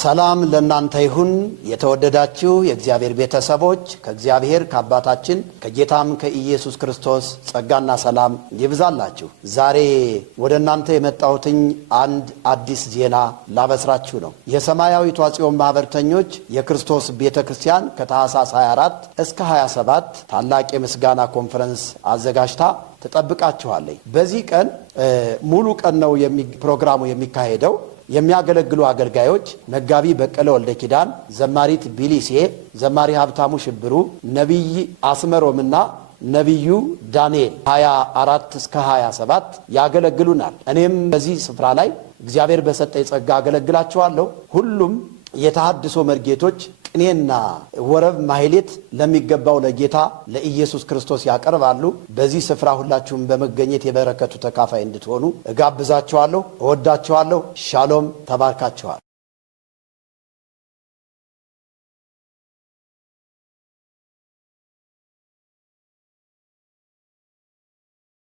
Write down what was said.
ሰላም ለእናንተ ይሁን የተወደዳችሁ የእግዚአብሔር ቤተሰቦች ከእግዚአብሔር ከአባታችን ከጌታም ከኢየሱስ ክርስቶስ ጸጋና ሰላም ይብዛላችሁ። ዛሬ ወደ እናንተ የመጣሁትኝ አንድ አዲስ ዜና ላበስራችሁ ነው። የሰማያዊቷ ጽዮን ማህበርተኞች የክርስቶስ ቤተክርስቲያን ከታኅሳስ 24 እስከ 27 ታላቅ የምስጋና ኮንፈረንስ አዘጋጅታ ተጠብቃችኋለች። በዚህ ቀን ሙሉ ቀን ነው ፕሮግራሙ የሚካሄደው። የሚያገለግሉ አገልጋዮች መጋቢ በቀለ ወልደ ኪዳን፣ ዘማሪት ቢሊሴ፣ ዘማሪ ሀብታሙ ሽብሩ፣ ነቢይ አስመሮምና ነቢዩ ዳንኤል 24 እስከ 27 ያገለግሉናል። እኔም በዚህ ስፍራ ላይ እግዚአብሔር በሰጠኝ ጸጋ አገለግላችኋለሁ። ሁሉም የተሐድሶ መርጌቶች ቅኔና ወረብ ማህሌት ለሚገባው ለጌታ ለኢየሱስ ክርስቶስ ያቀርባሉ። በዚህ ስፍራ ሁላችሁም በመገኘት የበረከቱ ተካፋይ እንድትሆኑ እጋብዛችኋለሁ። እወዳችኋለሁ። ሻሎም። ተባርካችኋል።